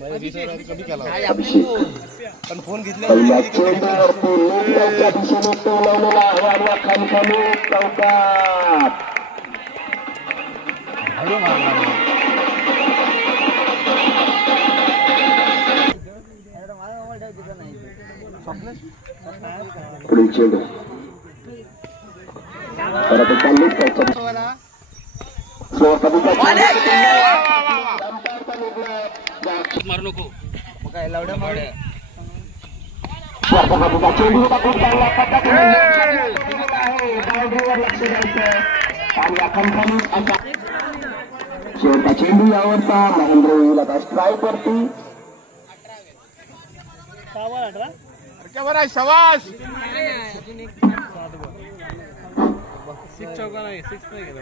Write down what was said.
कमी केला पण फोन घेतला पहिल्या चेंडूवरती नेमच्या दिशेने तो लावलेला आहे आणि खणखणीत चौकात पुढील चेंडू परत एकदा लीड मारू नको चेंडू खूप चांगल्या पद्धतीने बाउंड्रीवर लक्ष द्यायचं आणि या खणखणीत असा शेवटचा चेंडू यावरचा महेंद्र येईल आता स्ट्राईक वरती शवास सिक्स चौका नाही सिक्स नाही गेला